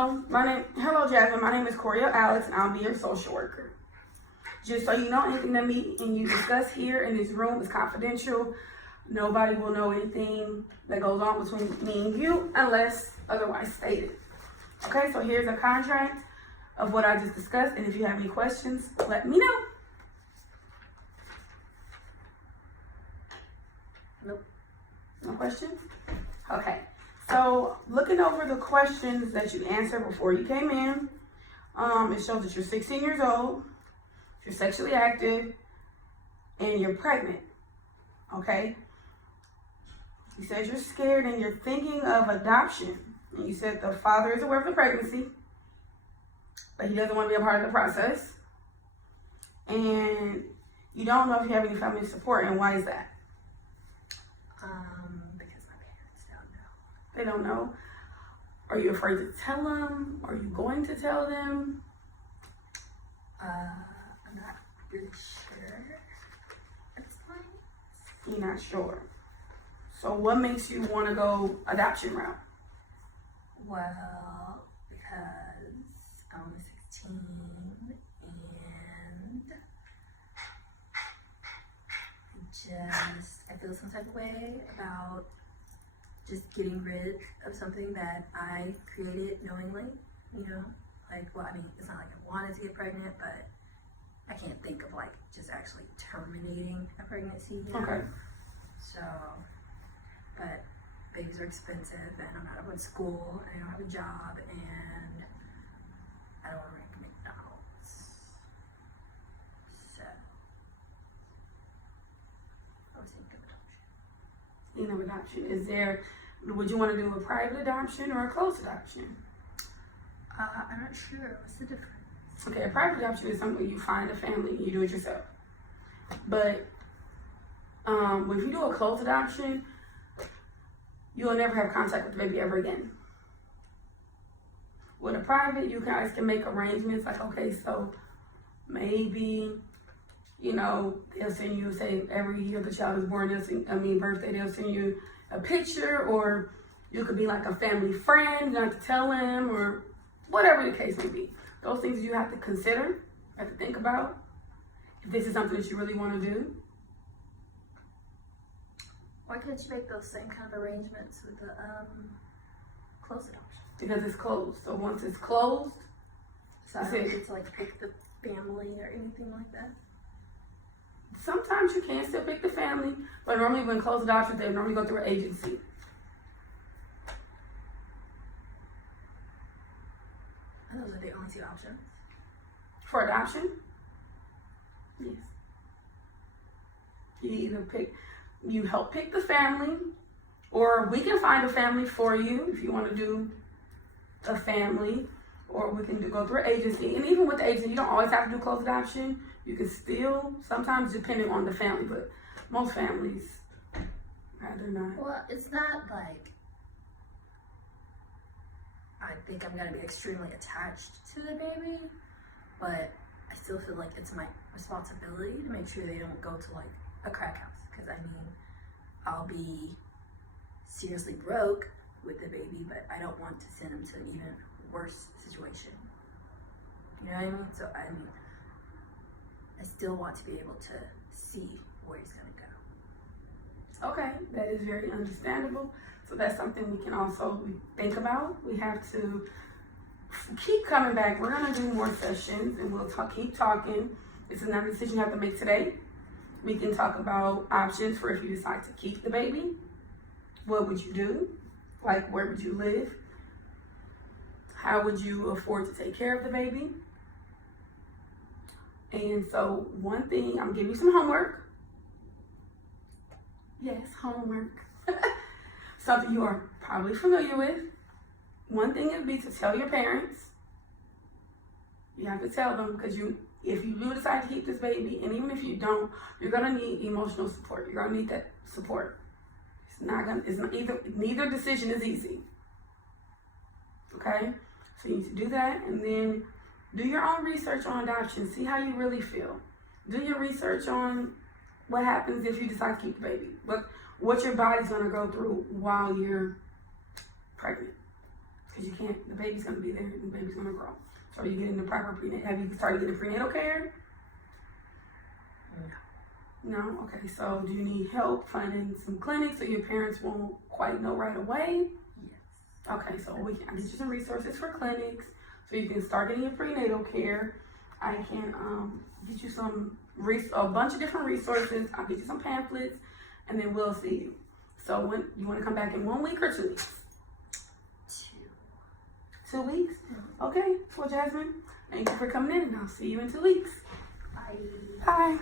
Hello Jasmine, my name is Coria Alex and I'll be your social worker. Just so you know, anything that me and you discuss here in this room is confidential. Nobody will know anything that goes on between me and you unless otherwise stated. Okay, so here's a contract of what I just discussed, and if you have any questions, let me know. Nope. No questions? Okay. So looking over the questions that you answered before you came in, it shows that you're 16 years old, you're sexually active, and you're pregnant. Okay? You said you're scared and you're thinking of adoption. And you said the father is aware of the pregnancy, but he doesn't want to be a part of the process. And you don't know if you have any family support, and why is that? Because my parents don't know. They don't know. Are you afraid to tell them? Are you going to tell them? I'm not really sure at this point. You're not sure. So what makes you want to go adoption route? Well, because I'm only 16 and I feel some type of way about just getting rid of something that I created knowingly, you know? Like, well, I mean, it's not like I wanted to get pregnant, but I can't think of like just actually terminating a pregnancy, you know? Okay. So, but babies are expensive and I'm out of school and I don't have a job and I don't want to work at McDonald's. So, I was thinking of adoption. adoption. Would you want to do a private adoption or a closed adoption? I'm not sure. What's the difference? Okay, a private adoption is something you find a family and you do it yourself. But if you do a closed adoption, you'll never have contact with the baby ever again. With a private, you guys can make arrangements like, okay, so maybe, you know, they'll send you, say, every year the child is born, birthday, they'll send you a picture, or you could be like a family friend, not to tell them, or whatever the case may be. Those things you have to consider, have to think about, if this is something that you really want to do. Why couldn't you make those same kind of arrangements with the closed adoption? Because it's closed. So once it's closed, So I don't get to like pick the family or anything like that? sometimes you can still pick the family, but normally when closed adoption, they normally go through an agency. And those are the only two options? For adoption? Yes. You help pick the family, or we can find a family for you if you want to do a family, or we can go through an agency. And even with the agency, you don't always have to do closed adoption. You can still, sometimes depending on the family, but most families rather not. Well, it's not like I think I'm gonna be extremely attached to the baby, but I still feel like it's my responsibility to make sure they don't go to like a crack house. Because I mean, I'll be seriously broke with the baby, but I don't want to send them to an even worse situation. You know what I mean? So I mean, I still want to be able to see where he's gonna go. Okay, that is very understandable. So that's something we can also think about. We have to keep coming back. We're gonna do more sessions and we'll keep talking. This is not a decision you have to make today. We can talk about options for if you decide to keep the baby. What would you do? Like, where would you live? How would you afford to take care of the baby? And so one thing, I'm giving you some homework. Yes, homework. Something you are probably familiar with. One thing would be to tell your parents. You have to tell them, because if you do decide to keep this baby, and even if you don't, you're gonna need emotional support. You're gonna need that support. Neither decision is easy. Okay? So you need to do that, and then do your own research on adoption. See how you really feel. Do your research on what happens if you decide to keep the baby. What your body's gonna go through while you're pregnant. because you can't. The baby's gonna be there, and the baby's gonna grow. So are you getting the proper prenatal? Have you started getting prenatal care? No. Okay. So do you need help finding some clinics so your parents won't quite know right away? Yes. Okay. So I'll get you some resources for clinics so you can start getting your prenatal care. I can get you a bunch of different resources. I'll get you some pamphlets, and then we'll see you. So when you want to come back in 1 week or 2 weeks? 2 weeks? Okay. Well, Jasmine, thank you for coming in, and I'll see you in 2 weeks. Bye. Bye.